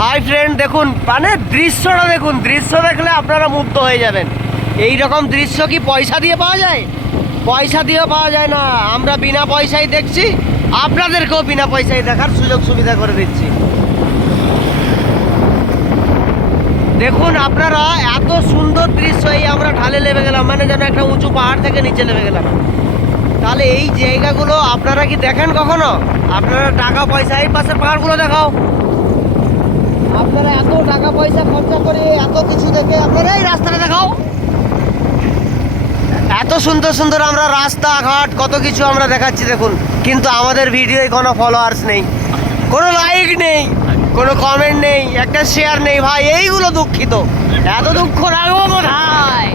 Hi friend, দেখুন মানে দৃশ্যটা দেখুন, দৃশ্য দেখলে আপনারা মুগ্ধ হয়ে যাবেন। এই রকম দৃশ্য কি পয়সা দিয়ে পাওয়া যায়? পয়সা দিয়ে পাওয়া যায় না। আমরা বিনা পয়সায় দেখছি, আপনাদেরকেও বিনা পয়সায় দেখার সুযোগ সুবিধা করে দিচ্ছি। দেখুন আপনারা, এত সুন্দর দৃশ্য। এই আমরা ঢালে নেমে গেলাম, মানে যেন একটা উঁচু পাহাড় থেকে নিচে নেমে গেলাম। তাহলে এই জায়গাগুলো আপনারা কি দেখেন কখনো? আপনারা টাকা পয়সা, এই পাশের পাহাড়গুলো দেখাও। আপনারা এত টাকা পয়সা খরচা করে এত কিছু দেখে আপনারা এই রাস্তাটা দেখাও। এত সুন্দর সুন্দর আমরা রাস্তাঘাট কত কিছু আমরা দেখাচ্ছি দেখুন, কিন্তু আমাদের ভিডিওয় কোনো ফলোয়ার্স নেই, কোনো লাইক নেই, কোনো কমেন্ট নেই, একটা শেয়ার নেই। ভাই এইগুলো দুঃখিত, এত দুঃখ রাখবো কোথায়?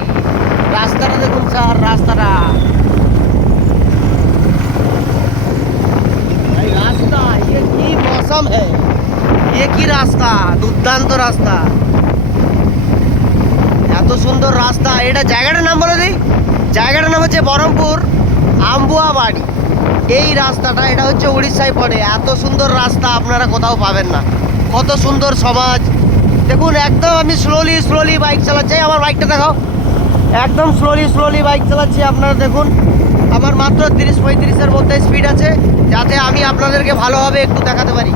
রাস্তাটা দেখুন স্যার, রাস্তাটা রাস্তা ये কি মৌসুম है, ये কি রাস্তা, দুর্দান্ত রাস্তা, এত সুন্দর রাস্তা। এটা জায়গাটার নাম বলে দিই, জায়গাটার নাম হচ্ছে বহরমপুর আম্বুয়া বাড়ি। এই রাস্তাটা, এটা হচ্ছে উড়িষ্যায় পড়ে। এত সুন্দর রাস্তা আপনারা কোথাও পাবেন না। কত সুন্দর সমাজ দেখুন। একদম আমি স্লোলি বাইক চালাচ্ছি। আমার বাইকটা দেখাও। একদম স্লোলি বাইক চালাচ্ছি। আপনারা দেখুন, আমার মাত্র 30-35-এর মধ্যে স্পিড আছে, যাতে আমি আপনাদেরকে ভালোভাবে একটু দেখাতে পারি।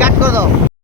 কাট করে দাও।